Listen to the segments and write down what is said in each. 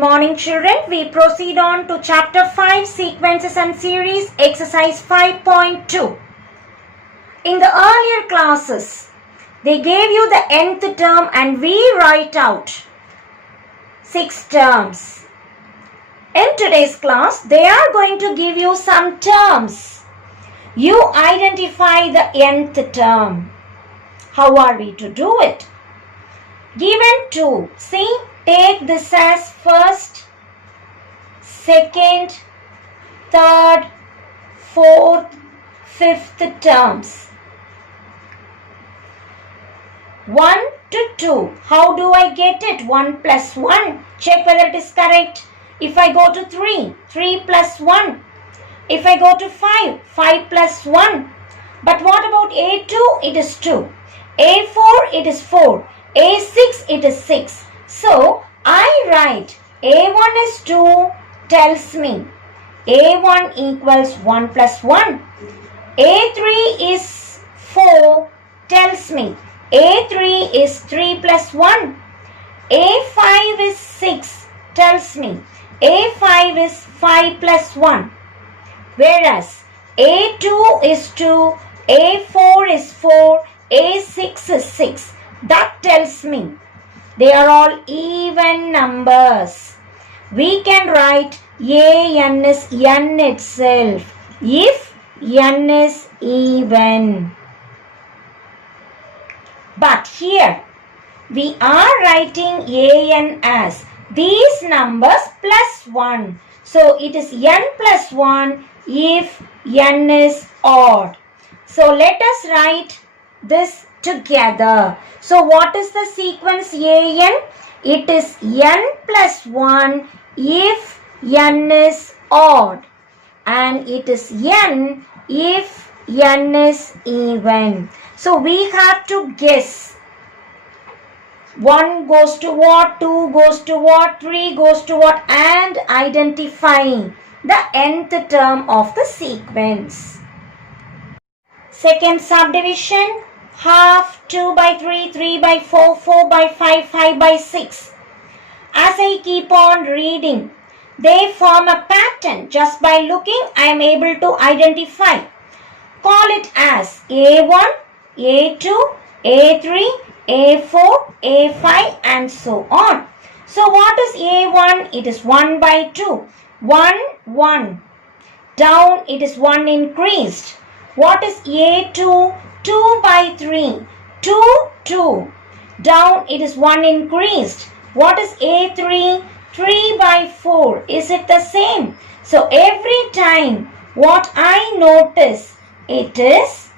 morning, children. We proceed on to chapter 5, sequences and series, exercise 5.2. In the earlier classes, they gave you the nth term and we write out 6 terms. In today's class, they are going to give you some terms. You identify the nth term. How are we to do it? Given 2, see, take this as first, second, third, fourth, fifth terms. 1 to 2. How do I get it? 1 plus 1. Check whether it is correct. If I go to 3, 3 plus 1. If I go to 5, 5 plus 1. But what about A2? It is 2. A4, it is 4. A6, it is 6. So, I write A1 is 2 tells me A1 equals 1 plus 1. A3 is 4 tells me A3 is 3 plus 1. A5 is 6 tells me A5 is 5 plus 1. Whereas A2 is 2, A4 is 4, A6 is 6. That tells me they are all even numbers. We can write an is n itself if n is even. But here we are writing an as these numbers plus 1. So it is n plus 1 if n is odd. So let us write this together. So what is the sequence an? It is n plus 1 if n is odd, and it is n if n is even. So we have to guess. 1 goes to what, 2 goes to what, 3 goes to what, and identifying the nth term of the sequence. Second subdivision, half, 2 by 3, 3 by 4, 4 by 5, 5 by 6. As I keep on reading, they form a pattern. Just by looking, I am able to identify. Call it as A1, A2, A3, A4, A5 and so on. So what is A1? It is 1 by 2. 1, 1. Down it is 1 increased. What is A2? 2 by 3. 2, 2. Down it is 1 increased. What is A3? 3 by 4. Is it the same? So every time what I notice, it is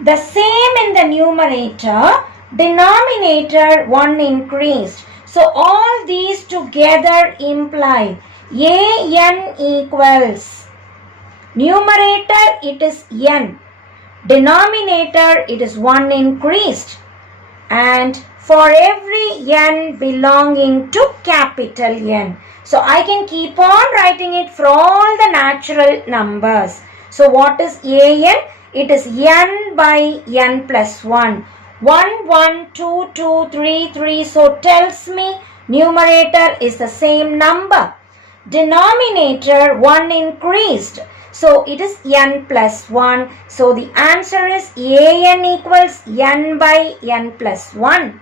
the same in the numerator, denominator 1 increased. So all these together imply an equals numerator it is n, denominator it is 1 increased, and for every n belonging to capital N. So I can keep on writing it for all the natural numbers. So what is an? It is n by n plus 1. 1, 1, 2, 2, 3, 3. So tells me numerator is the same number. Denominator 1 increased. So it is n plus 1. So the answer is an equals n by n plus 1.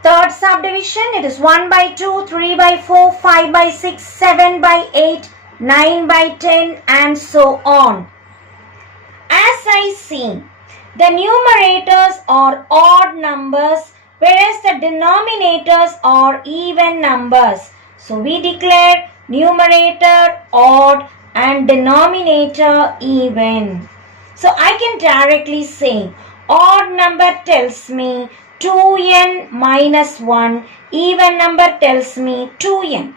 Third subdivision, it is 1 by 2, 3 by 4, 5 by 6, 7 by 8, 9 by 10 and so on. As I see, the numerators are odd numbers whereas the denominators are even numbers. So we declare numerator odd and denominator even. So I can directly say odd number tells me 2n minus 1, even number tells me 2n.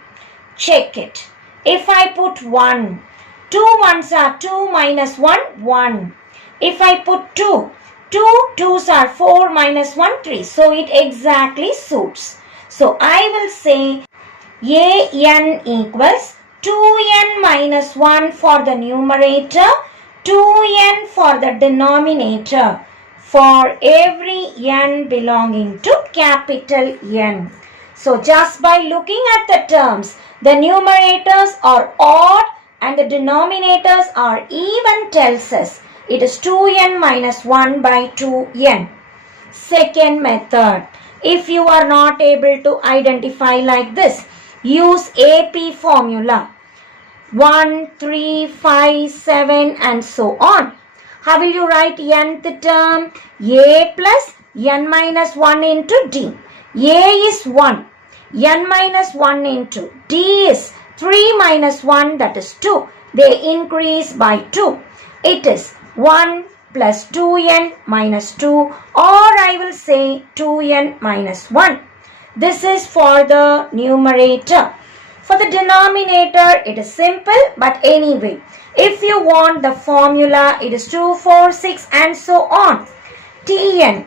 Check it. If I put 1, 2 ones are 2 minus 1, 1. If I put 2, 2 2s are 4 minus 1, 3. So it exactly suits. So I will say an equals 2n minus 1 for the numerator, 2n for the denominator, for every n belonging to capital N. So just by looking at the terms, the numerators are odd and the denominators are even tells us it is 2n minus 1 by 2n. Second method, if you are not able to identify like this, use AP formula. 1, 3, 5, 7 and so on. How will you write nth term? A plus n minus 1 into d. A is 1. N minus 1 into d is 3 minus 1, that is 2. They increase by 2. It is 1 plus 2n minus 2, or I will say 2n minus 1. This is for the numerator. For the denominator, it is simple, but anyway, if you want the formula, it is 2, 4, 6 and so on. Tn,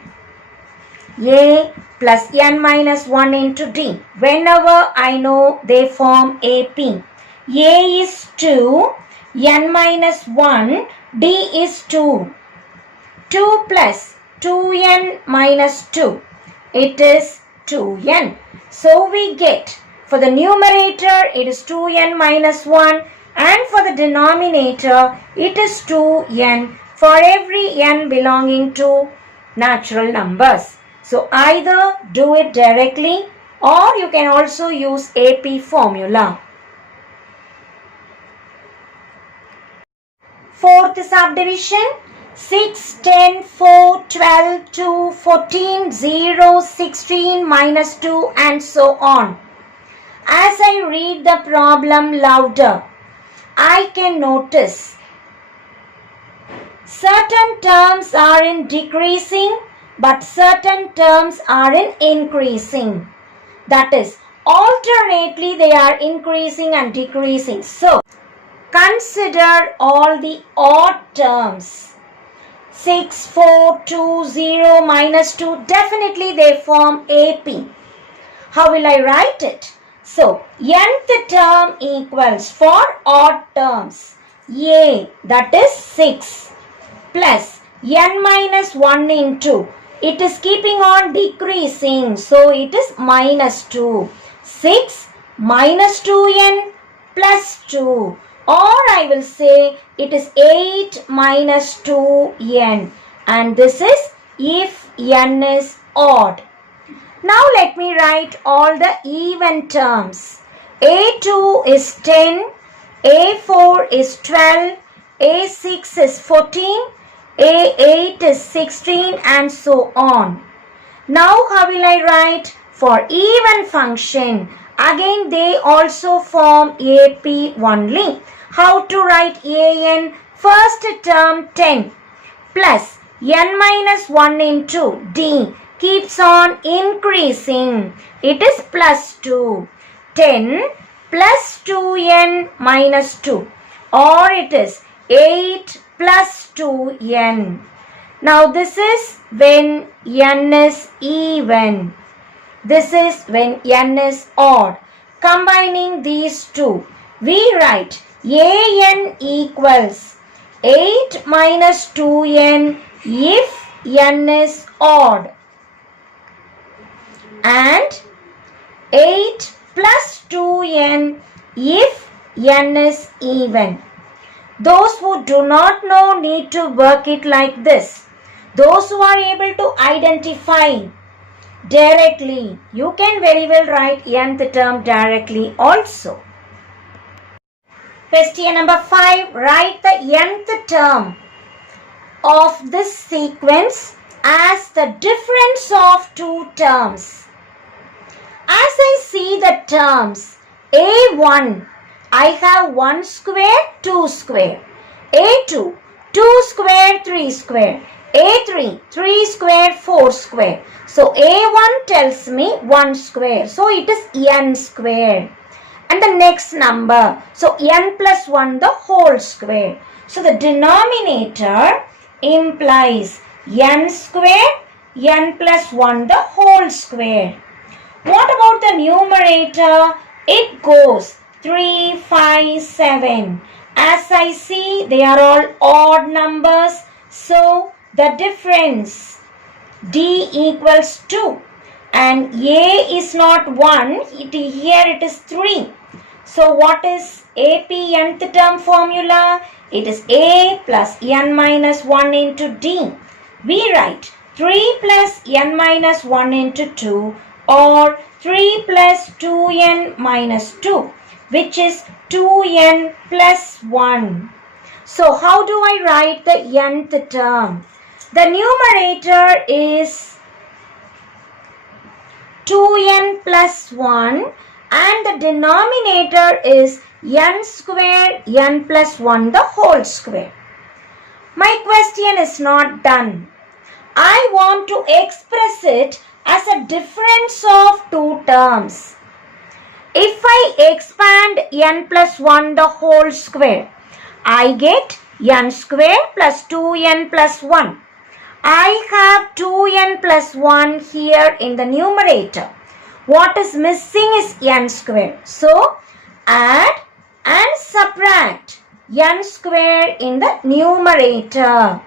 a plus n minus 1 into d. Whenever I know they form AP. A is 2, n minus 1, d is 2. 2 plus 2n minus 2. It is 2n. So we get, for the numerator, it is 2n minus 1, and for the denominator, it is 2n for every n belonging to natural numbers. So either do it directly or you can also use AP formula. Fourth subdivision, 6, 10, 4, 12, 2, 14, 0, 16, minus 2 and so on. As I read the problem louder, I can notice certain terms are in decreasing but certain terms are in increasing. That is, alternately they are increasing and decreasing. So, consider all the odd terms. 6, 4, 2, 0, minus 2, definitely they form AP. How will I write it? So, nth term equals for odd terms. A, that is 6, plus n minus 1 into, it is keeping on decreasing, so it is minus 2. 6 minus 2n plus 2, or I will say it is 8 minus 2n, and this is if n is odd. Now let me write all the even terms. A2 is 10, A4 is 12, A6 is 14, A8 is 16 and so on. Now how will I write for even function? Again they also form AP only. How to write an? First term 10 plus n minus 1 into d keeps on increasing. It is plus 2. 10 plus 2n minus 2, or it is 8 plus 2n. Now this is when n is even. This is when n is odd. Combining these two, we write an equals 8 minus 2n if n is odd, and 8 plus 2n if n is even. Those who do not know need to work it like this. Those who are able to identify directly, you can very well write nth term directly also. Question number 5. Write the nth term of this sequence as the difference of two terms. As I see the terms, A1, I have 1 square, 2 square. A2, 2 square, 3 square. A3, 3 square, 4 square. So A1 tells me 1 square. So it is n square. And the next number, so n plus 1 the whole square. So the denominator implies n square, n plus 1 the whole square. What about the numerator? It goes 3, 5, 7. As I see, they are all odd numbers. So the difference D equals 2. and A is not 1, here it is 3. So what is AP nth term formula? It is A plus n minus 1 into D. We write 3 plus n minus 1 into 2 or 3 plus 2n minus 2, which is 2n plus 1. So how do I write the nth term? The numerator is 2n plus 1 and the denominator is n square n plus 1 the whole square. My question is not done. I want to express it as a difference of two terms. If I expand n plus 1 the whole square, I get n square plus 2n plus 1. I have 2n plus 1 here in the numerator. What is missing is n square. So, add and subtract n square in the numerator.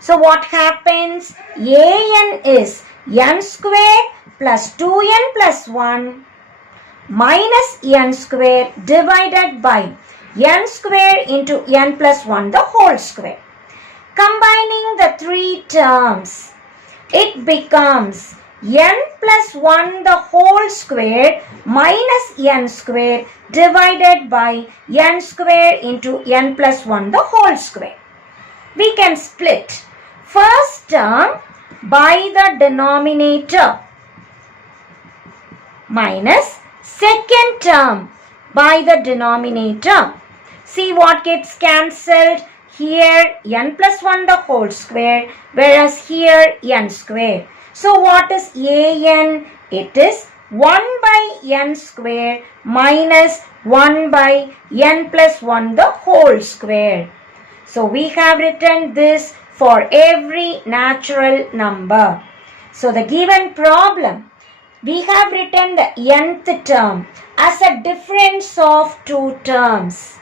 So, what happens? An is n square plus 2n plus 1 minus n square divided by n square into n plus 1 the whole square. Combining the three terms, it becomes n plus 1 the whole square minus n square divided by n square into n plus 1 the whole square. We can split first term by the denominator minus second term by the denominator. See what gets cancelled? Here n plus 1 the whole square, whereas here n square. So what is an? It is 1 by n square minus 1 by n plus 1 the whole square. So we have written this for every natural number. So the given problem, we have written the nth term as a difference of two terms.